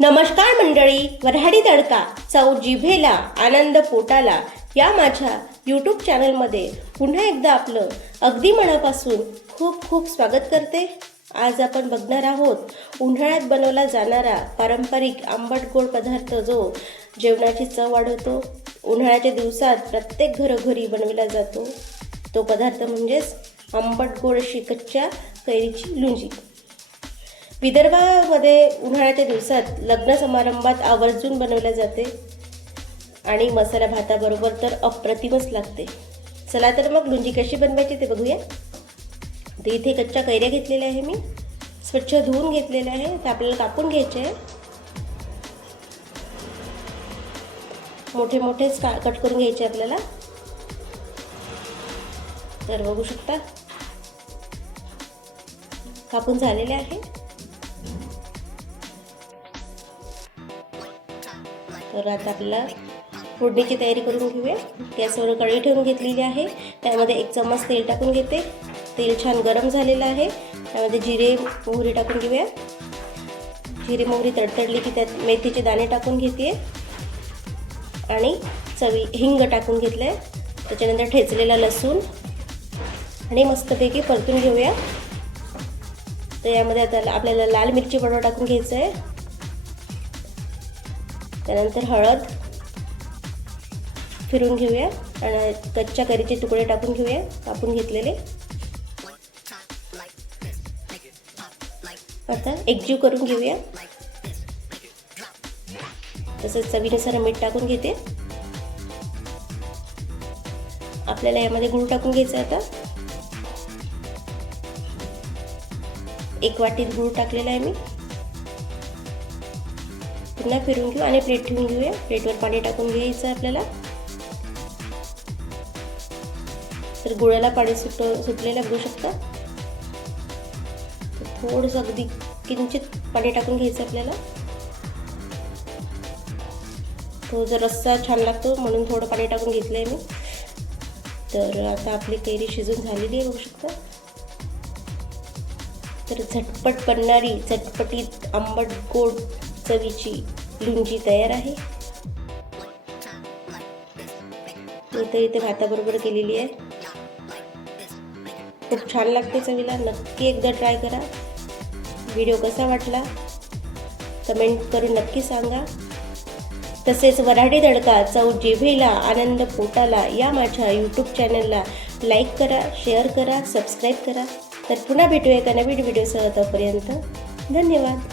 नमस्कार मंडळी, वऱ्हाडी तडका चव जिभेला आनंद पोटाला या माझ्या यूट्यूब चॅनलमध्ये पुन्हा एकदा आपलं अगदी मनापासून खूप खूप स्वागत करते। आज आपण बघणार आहोत उन्हाळ्यात बनवला जाणारा पारंपरिक आंबट गोड पदार्थ जो जेवणाची चव वाढवतो। उन्हाळ्याच्या दिवसात प्रत्येक घरोघरी बनवला जातो तो पदार्थ म्हणजेच आंबट गोड अशी कच्च्या कैरीची लोणची। विदर्भामध्ये उन्हाळ्याच्या दिवसात लग्न समारंभात आवर्जून बनवले जाते आणि मसाला भाताबरोबर तर अप्रतिमच लागते। चला तर मग लोणची कशी बनवायची ते बघूया। तर इथे कच्च्या कैऱ्या घेतलेल्या आहे, मी स्वच्छ धुवून घेतलेल्या आहे। ते आपल्याला कापून घ्यायचे आहे, मोठे मोठे कट करून घ्यायचे आपल्याला। तर बघू शकता कापून झालेले आहे। तर आता आपल्याला फोडणीची तयारी करून घेऊया। गॅसवर कढई ठेवून घेतलेली आहे, त्यामध्ये 1 चम्मच तेल टाकून घेते। तेल छान गरम झालेलं आहे, त्यामध्ये जिरे मोहरी टाकून घेऊया। जिरे मोहरी तडतडली की त्यात मेथीचे दाणे टाकून घेते आणि हिंग टाकून घेतले। त्याच्यानंतर ठेचलेला लसूण आणि मस्तपैकी परतून घेऊया। तर यामध्ये आता आपल्याला लाल मिरची पावडर टाकून घ्यायचं आहे। त्यानंतर हळद फिरून घेऊया आणि कच्च्या कैरीचे तुकडे टाकून घेऊया कापून घेतलेले। आता एकजीव करून घेऊया। तसेच चवीनुसार मीठ टाकून घेते। आपल्याला यामध्ये गूळ टाकून घ्यायचा। आता 1 वाटी गूळ टाकलेला आहे मी। पुन्हा फिरून घेऊ आणि प्लेट ठेवून घेऊया। प्लेटवर पाणी टाकून घ्यायचं आपल्याला। तर गुळाला पाणी सुटलेलं बघू शकता। थोडंसं अगदी किंचित पाणी टाकून घ्यायचं आपल्याला। तो जर रस्सा छान लागतो म्हणून थोडं पाणी टाकून घेतलं आहे मी। तर आता आपली कैरी शिजून झालेली आहे बघू शकता। तर झटपट बनणारी चटपटीत आंबट गोड चवीची लोणची तयार आहे। मी तर इथे भाताबरोबर केलेली आहे, खूप छान लागते चवीला। नक्की एकदा ट्राय करा। व्हिडिओ कसा वाटला कमेंट करून नक्की सांगा। तसेच वऱ्हाडी तडका चव जिभेला आनंद पोटाला या माझ्या यूट्यूब चॅनलला लाईक करा, शेअर करा, सबस्क्राईब करा। तर पुन्हा भेटूया एका नवीन व्हिडिओसह। तोपर्यंत धन्यवाद।